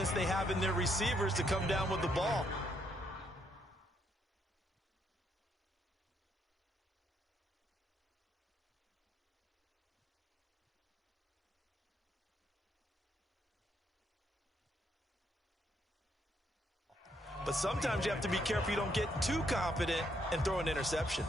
confidence they have in their receivers to come down with the ball. But sometimes you have to be careful you don't get too confident and throw an interception.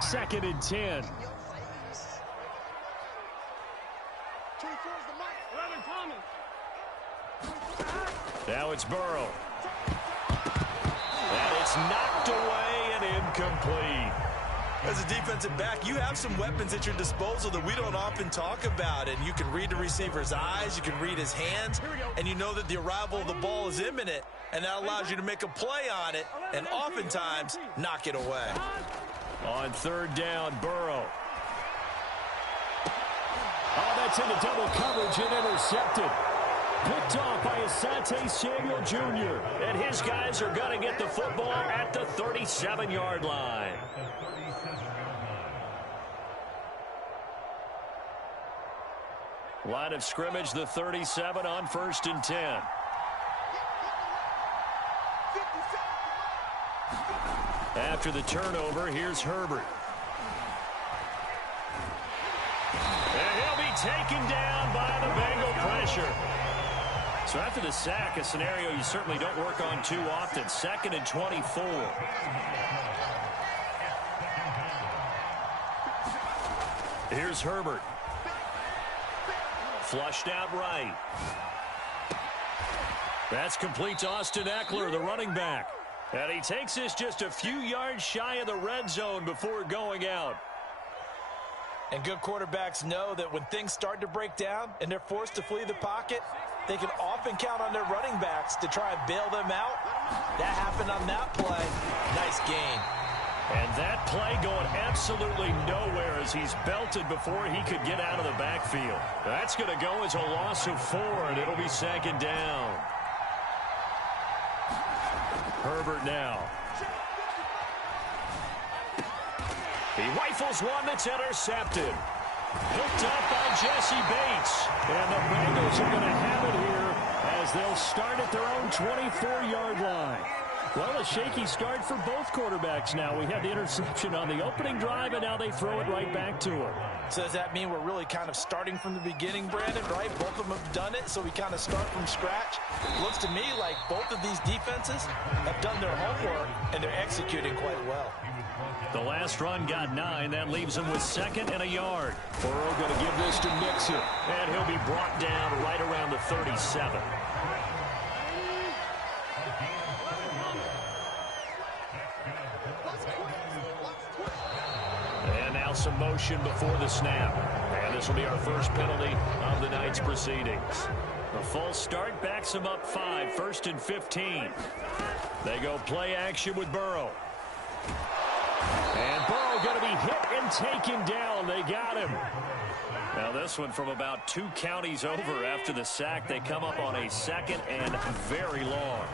Second and 10. Now it's Burrow. And it's knocked away and incomplete. As a defensive back, you have some weapons at your disposal that we don't often talk about. And you can read the receiver's eyes, you can read his hands, and you know that the arrival of the ball is imminent. And that allows you to make a play on it and oftentimes knock it away. On third down, Burrow. Oh, that's into double coverage and intercepted. Picked off by Asante Samuel Jr. And his guys are going to get the football at the 37-yard line. Line of scrimmage, the 37 on 1st and 10. After the turnover, here's Herbert. And he'll be taken down by the Bengal pressure. So after the sack, a scenario you certainly don't work on too often. 2nd and 24. Here's Herbert. Flushed out right. That's complete to Austin Eckler, the running back. And he takes this just a few yards shy of the red zone before going out. And good quarterbacks know that when things start to break down and they're forced to flee the pocket, they can often count on their running backs to try and bail them out. That happened on that play. Nice gain. And that play going absolutely nowhere as he's belted before he could get out of the backfield. That's going to go as a loss of 4, and it'll be 2nd down. Herbert now. He rifles one that's intercepted. Picked up by Jesse Bates. And the Bengals are going to have it here as they'll start at their own 24-yard line. Well, a shaky start for both quarterbacks now. We had the interception on the opening drive, and now they throw it right back to him. So does that mean we're really kind of starting from the beginning, Brandon, right? Both of them have done it, so we kind of start from scratch. Looks to me like both of these defenses have done their homework, and they're executing quite well. The last run got 9. That leaves him with 2nd and a yard. Burrow going to give this to Mixon, and he'll be brought down right around the 37. And now some motion before the snap. And this will be our first penalty of the night's proceedings. The false start backs him up 5, 1st and 15. They go play action with Burrow. And Burrow going to be hit and taken down. They got him. Now this one from about 2 counties over after the sack. They come up on a 2nd and very long.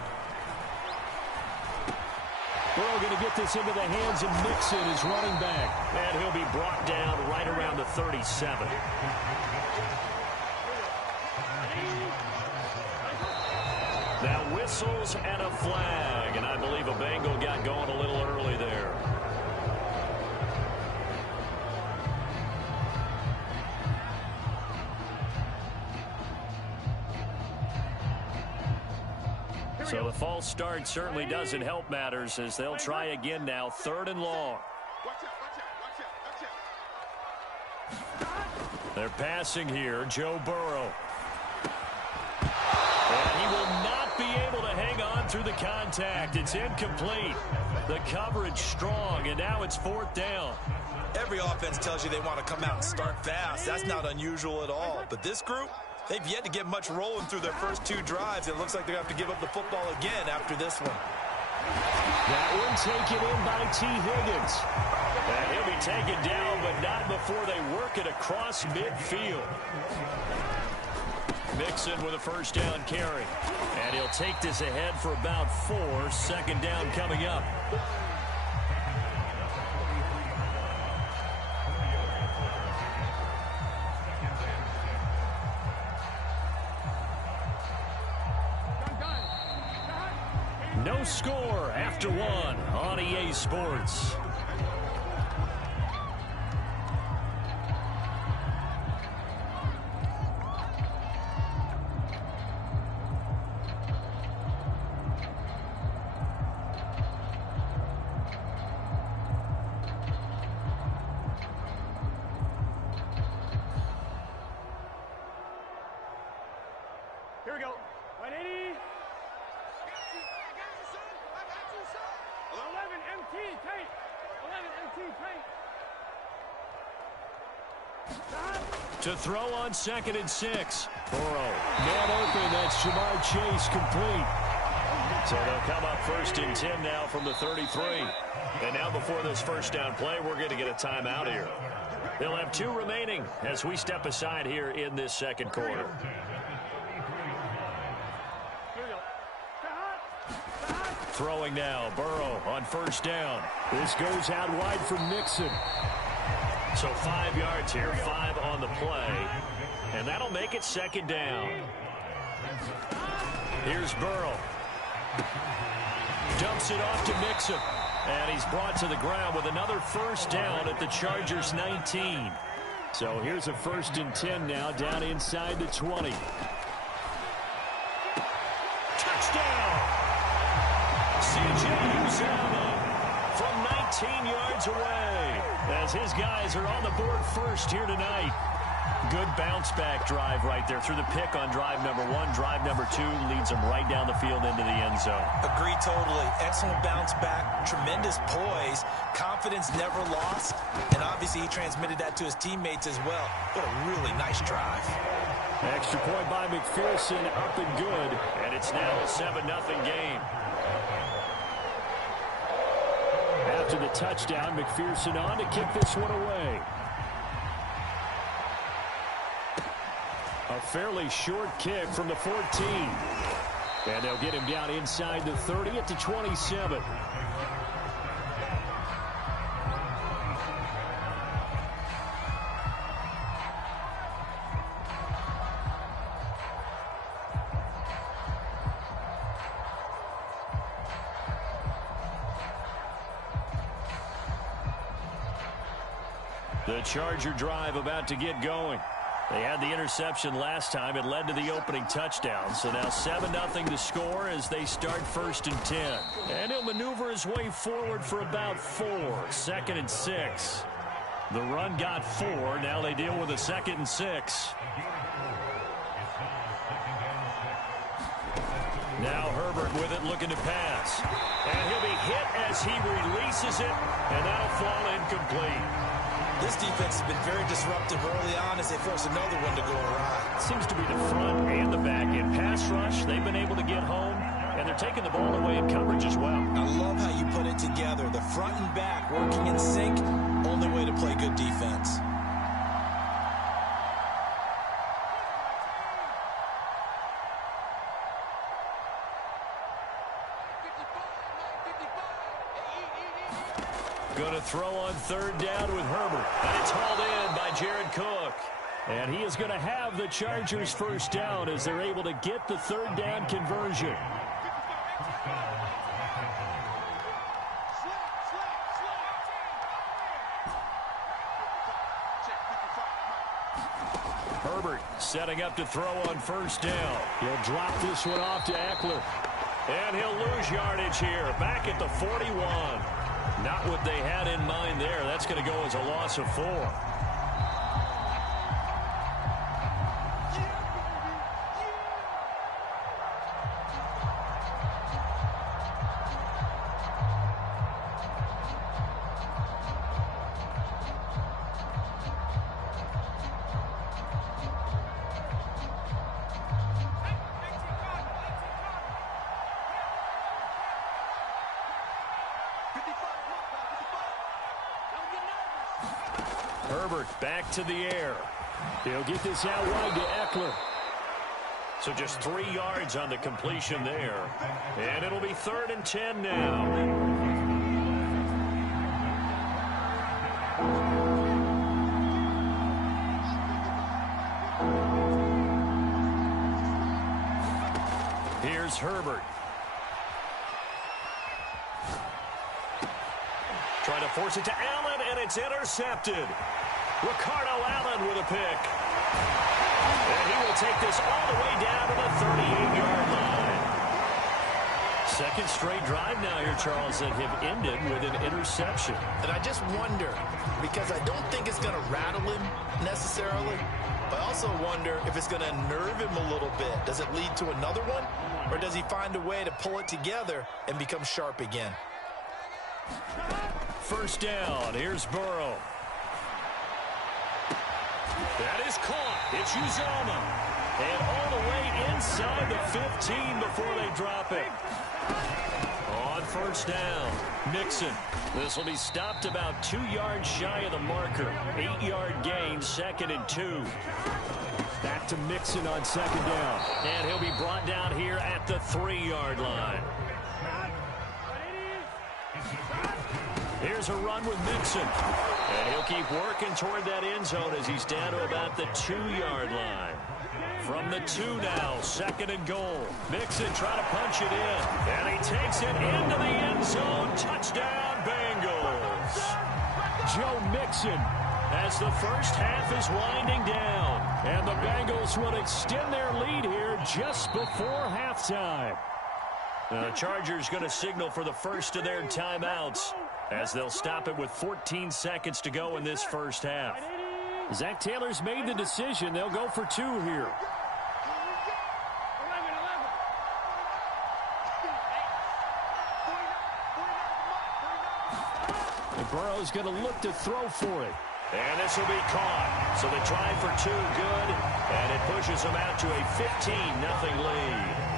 Burrow going to get this into the hands of Mixon, his running back. And he'll be brought down right around the 37. Now whistles and a flag. And I believe a Bengal got going a little early there. So the false start certainly doesn't help matters as they'll try again now. 3rd and long. They're passing here. Joe Burrow. And he will not be able to hang on through the contact. It's incomplete. The coverage strong, and now it's 4th down. Every offense tells you they want to come out and start fast. That's not unusual at all. But this group, they've yet to get much rolling through their first 2 drives. It looks like they're going to have to give up the football again after this one. That one taken in by T. Higgins. And he'll be taken down, but not before they work it across midfield. Mixon with a first down carry. And he'll take this ahead for about 4. Second down coming up. No score after 1 on EA Sports. Here we go. 180. 11 MT tape. 11 MT tape. To throw on 2nd and 6. Burrow. Man open. That's Jamar Chase complete. So they'll come up 1st and 10 now from the 33. And now before this first down play, we're going to get a timeout here. They'll have 2 remaining as we step aside here in this second quarter. Throwing now, Burrow on 1st down. This goes out wide for Mixon. So 5 yards here, 5 on the play. And that'll make it 2nd down. Here's Burrow. Dumps it off to Mixon. And he's brought to the ground with another first down at the Chargers 19. So here's a 1st and 10 now down inside the 20. Touchdown! C.J. Uzomah from 19 yards away as his guys are on the board first here tonight. Good bounce-back drive right there through the pick on drive number 1. Drive number 2 leads them right down the field into the end zone. Agree totally. Excellent bounce-back, tremendous poise, confidence never lost, and obviously he transmitted that to his teammates as well. What a really nice drive. Extra point by McPherson, up and good, and it's now a 7-0 game. After the touchdown, McPherson on to kick this one away. A fairly short kick from the 14. And they'll get him down inside the 30 at the 27. The Charger drive about to get going. They had the interception last time. It led to the opening touchdown. So now 7-0 to score as they start 1st and 10. And he'll maneuver his way forward for about 4. 2nd and 6. The run got 4. Now they deal with a 2nd and 6. Now Herbert with it, looking to pass. And he'll be hit as he releases it. And that'll fall incomplete. This defense has been very disruptive early on as they force another one to go awry. Seems to be the front and the back end. Pass rush, they've been able to get home, and they're taking the ball away in coverage as well. I love how you put it together. The front and back working in sync, only way to play good defense. Going to throw on 3rd down with Herbert. And it's hauled in by Jared Cook. And he is going to have the Chargers first down as they're able to get the 3rd down conversion. Herbert setting up to throw on 1st down. He'll drop this one off to Eckler. And he'll lose yardage here. Back at the 41. Not what they had in mind there. That's going to go as a loss of 4. Herbert back to the air. He'll get this out wide to Eckler. So just 3 yards on the completion there. And it'll be 3rd and 10 now. Here's Herbert. Trying to force it to Allen, and it's intercepted. Ricardo Allen with a pick. And he will take this all the way down to the 38-yard line. Second straight drive now here, Charles, that have ended with an interception. And I just wonder, because I don't think it's going to rattle him necessarily, but I also wonder if it's going to unnerve him a little bit. Does it lead to another one, or does he find a way to pull it together and become sharp again? First down. Here's Burrow. That is caught. It's Uzomah. And all the way inside the 15 before they drop it. On first down, Mixon. This will be stopped about 2 yards shy of the marker. 8-yard gain, 2nd and 2. Back to Mixon on 2nd down. And he'll be brought down here at the 3-yard line. Here's a run with Mixon. And he'll keep working toward that end zone as he's down to about the 2-yard line. From the 2 now, 2nd and goal. Mixon trying to punch it in. And he takes it into the end zone. Touchdown, Bengals. Joe Mixon as the first half is winding down. And the Bengals will extend their lead here just before halftime. The Chargers going to signal for the first of their timeouts, as they'll stop it with 14 seconds to go in this first half. Zach Taylor's made the decision. They'll go for 2 here. And Burrow's going to look to throw for it. And this will be caught. So the try for 2, good. And it pushes them out to a 15-0 lead.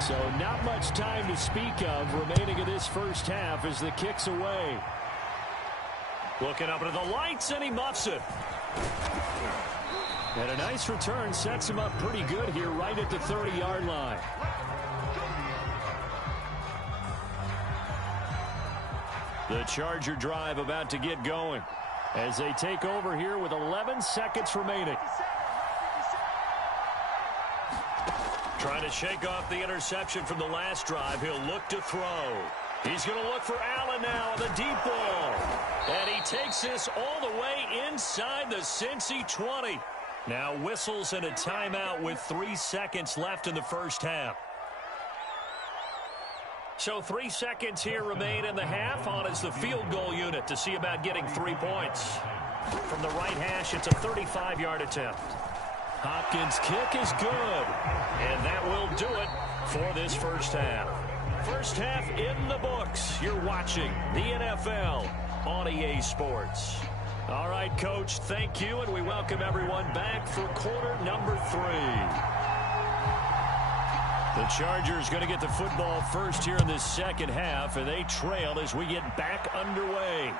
So not much time to speak of remaining in this first half as the kick's away. Looking up into the lights, and he muffs it. And a nice return sets him up pretty good here right at the 30-yard line. The Charger drive about to get going as they take over here with 11 seconds remaining. Trying to shake off the interception from the last drive. He'll look to throw. He's going to look for Allen now on the deep ball. And he takes this all the way inside the Cincy 20. Now whistles and a timeout with 3 seconds left in the first half. So 3 seconds here remain in the half. On is the field goal unit to see about getting 3 points. From the right hash, it's a 35-yard attempt. Hopkins' kick is good. And that will do it for this first half. First half in the books. You're watching the NFL on EA Sports. All right, Coach, thank you, and we welcome everyone back for quarter number 3. The Chargers going to get the football first here in this second half, and they trail as we get back underway.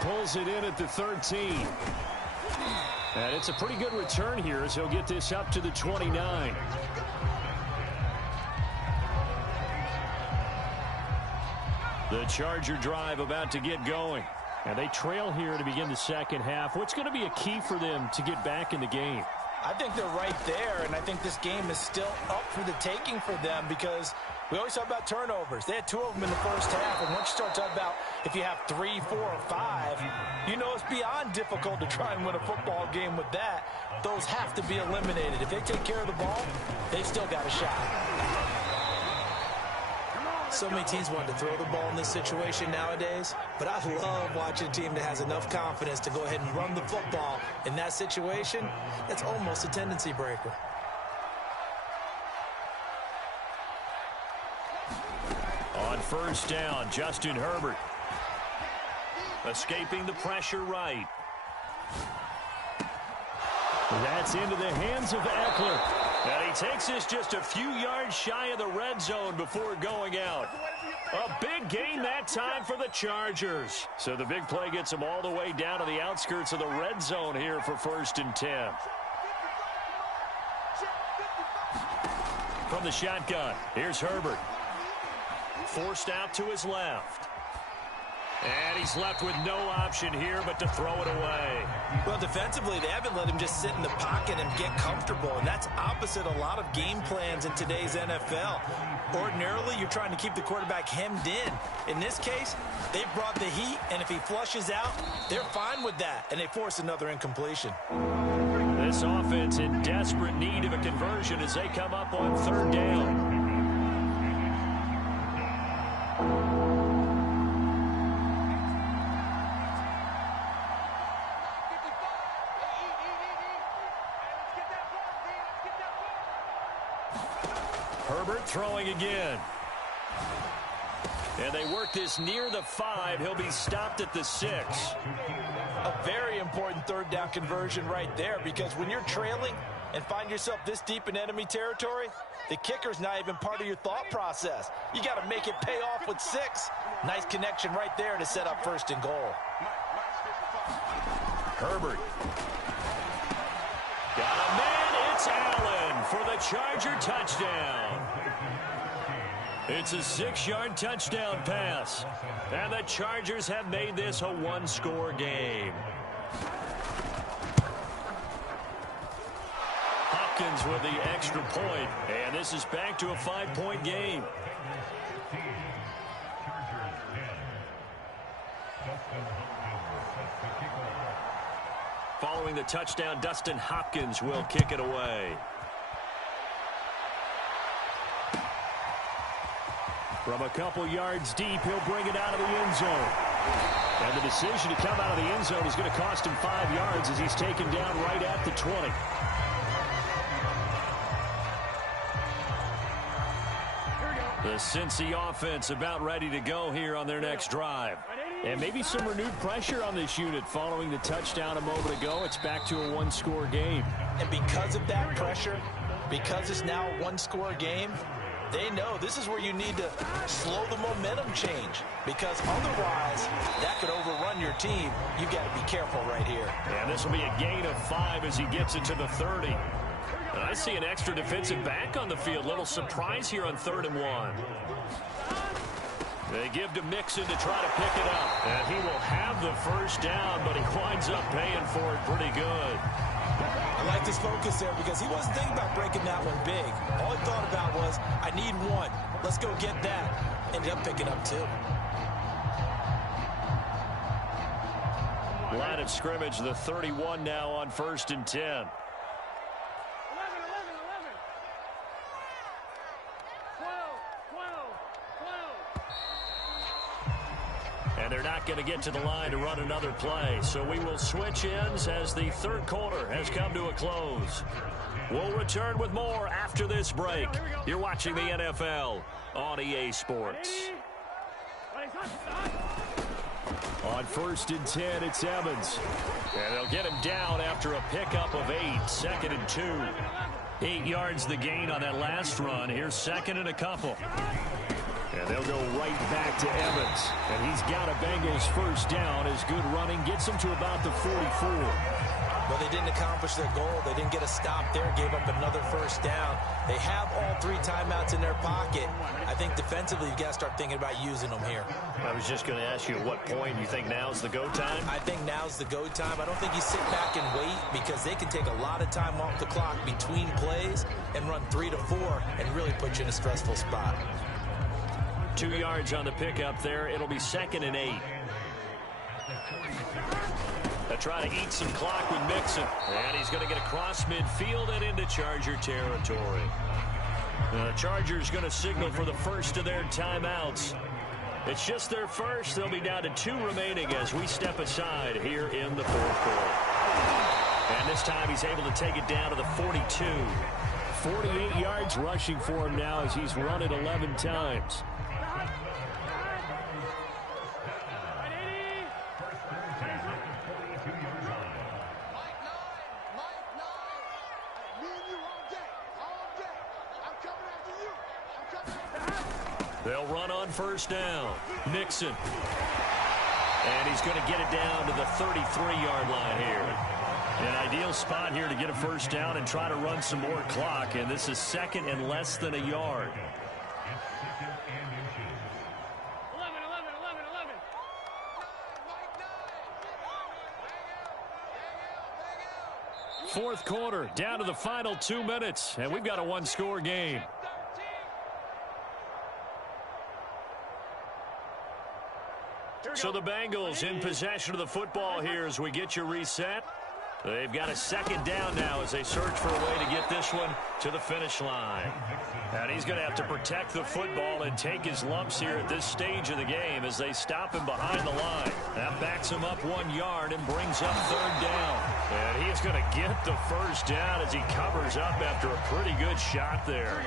Pulls it in at the 13. And it's a pretty good return here as he'll get this up to the 29. The Charger drive about to get going. And they trail here to begin the second half. What's going to be a key for them to get back in the game? I think they're right there, and I think this game is still up for the taking for them because we always talk about turnovers. They had 2 of them in the first half, and once you start talking about if you have 3, 4, or 5, you know it's beyond difficult to try and win a football game with that. Those have to be eliminated. If they take care of the ball, they've still got a shot. So many teams want to throw the ball in this situation nowadays, but I love watching a team that has enough confidence to go ahead and run the football in that situation. That's almost a tendency breaker. On first down, Justin Herbert. Escaping the pressure right. That's into the hands of Eckler. And he takes this just a few yards shy of the red zone before going out. A big gain that time for the Chargers. So the big play gets them all the way down to the outskirts of the red zone here for 1st and 10. From the shotgun, here's Herbert. Forced out to his left. And he's left with no option here but to throw it away. Well, defensively, they haven't let him just sit in the pocket and get comfortable, and that's opposite a lot of game plans in today's NFL. Ordinarily, you're trying to keep the quarterback hemmed in. In this case, they've brought the heat, and if he flushes out, they're fine with that, and they force another incompletion. This offense in desperate need of a conversion as they come up on 3rd down. Herbert throwing again. And they work this near the 5. He'll be stopped at the 6. A very important 3rd down conversion right there, because when you're trailing and find yourself this deep in enemy territory, the kicker's not even part of your thought process. You got to make it pay off with 6. Nice connection right there to set up 1st and goal. Herbert. Got a man. It's Allen for the Charger touchdown. It's a 6-yard touchdown pass. And the Chargers have made this a 1-score game. Hopkins with the extra point. And this is back to a 5-point game. Following the touchdown, Dustin Hopkins will kick it away. From a couple yards deep, he'll bring it out of the end zone. And the decision to come out of the end zone is going to cost him 5 yards as he's taken down right at the 20. The Cincy offense about ready to go here on their next drive. And maybe some renewed pressure on this unit following the touchdown a moment ago. It's back to a 1-score game. And because of that pressure, because it's now a 1-score game, they know this is where you need to slow the momentum change, because otherwise that could overrun your team. You've got to be careful right here. And this will be a gain of 5 as he gets it to the 30. And I see an extra defensive back on the field. Little surprise here on 3rd and 1. They give to Mixon to try to pick it up. And he will have the 1st down, but he winds up paying for it pretty good. I like this focus there because he wasn't thinking about breaking that one big. All he thought about was, I need 1. Let's go get that. Ended up picking up 2. Line of scrimmage, the 31 now on 1st and 10. 11, 11, 11. 12, 12, 12. And they're not going to get to the line to run another play. So we will switch ends as the 3rd quarter has come to a close. We'll return with more after this break. You're watching the NFL on EA Sports. On 1st and 10, it's Evans. And they'll get him down after a pickup of 8. 2nd and 2. 8 yards the gain on that last run. Here's 2nd and a couple. And they'll go right back to Evans. And he's got a Bengals 1st down as good running gets him to about the 44. Well, they didn't accomplish their goal. They didn't get a stop there, gave up another 1st down. They have all 3 timeouts in their pocket. I think defensively you've got to start thinking about using them here. I was just going to ask you at what point you think now's the go time? I think now's the go time. I don't think you sit back and wait, because they can take a lot of time off the clock between plays and run 3 to 4 and really put you in a stressful spot. 2 yards on the pickup there. It'll be 2nd and 8. They'll try to eat some clock with Mixon. And he's going to get across midfield and into Charger territory. The Chargers going to signal for the first of their timeouts. It's just their first. They'll be down to 2 remaining as we step aside here in the 4th quarter. And this time he's able to take it down to the 42. 48 yards rushing for him now as he's run it 11 times. They'll run on first down. Mixon. And he's going to get it down to the 33-yard line here. An ideal spot here to get a first down and try to run some more clock. And this is second and less than a yard. 11. Fourth quarter, down to the final 2 minutes. And we've got a one-score game. So the Bengals in possession of the football here as we get you reset. They've got a second down now as they search for a way to get this one to the finish line. And he's going to have to protect the football and take his lumps here at this stage of the game as they stop him behind the line. That backs him up 1 yard and brings up third down. And he is going to get the first down as he covers up after a pretty good shot there.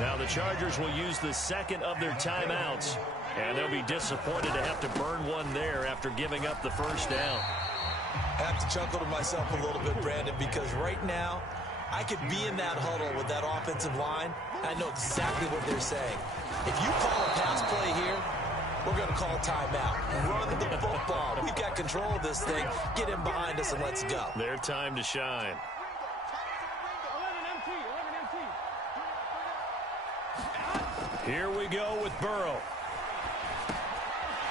Now the Chargers will use the second of their timeouts. And they'll be disappointed to have to burn one there after giving up the first down. I have to chuckle to myself a little bit, Brandon, because right now I could be in that huddle with that offensive line. I know exactly what they're saying. If you call a pass play here, we're going to call timeout. Run the football. We've got control of this thing. Get in behind us and let's go. Their time to shine. 11 MT. Here we go with Burrow.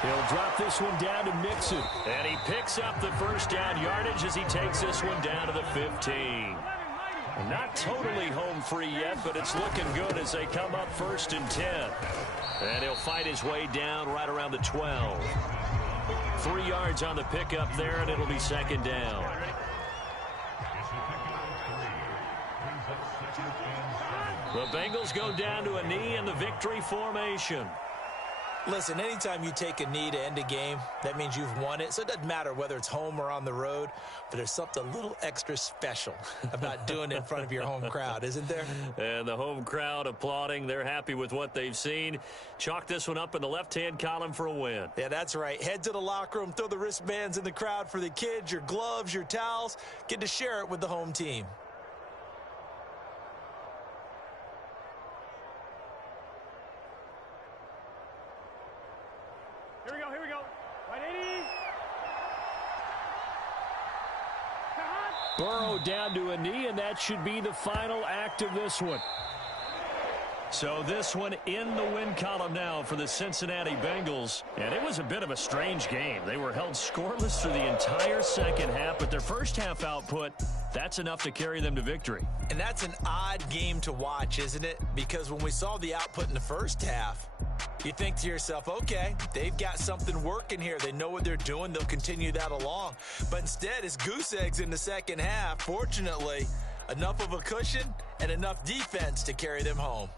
He'll drop this one down to Mixon. And he picks up the first down yardage as he takes this one down to the 15. Not totally home free yet, but it's looking good as they come up 1st and 10. And he'll fight his way down right around the 12. 3 yards on the pickup there, and it'll be second down. The Bengals go down to a knee in the victory formation. Listen, anytime you take a knee to end a game, that means you've won it. So it doesn't matter whether it's home or on the road, but there's something a little extra special about doing it in front of your home crowd, isn't there? And the home crowd applauding. They're happy with what they've seen. Chalk this one up in the left-hand column for a win. Yeah, that's right. Head to the locker room, throw the wristbands in the crowd for the kids, your gloves, your towels. Get to share it with the home team. Here we go. Right 80. Burrow down to a knee, and that should be the final act of this one. So this one in the win column now for the Cincinnati Bengals. And it was a bit of a strange game. They were held scoreless through the entire second half, but their first half output, that's enough to carry them to victory. And that's an odd game to watch, isn't it? Because when we saw the output in the first half, you think to yourself, okay, they've got something working here. They know what they're doing. They'll continue that along. But instead, it's goose eggs in the second half. Fortunately, enough of a cushion and enough defense to carry them home.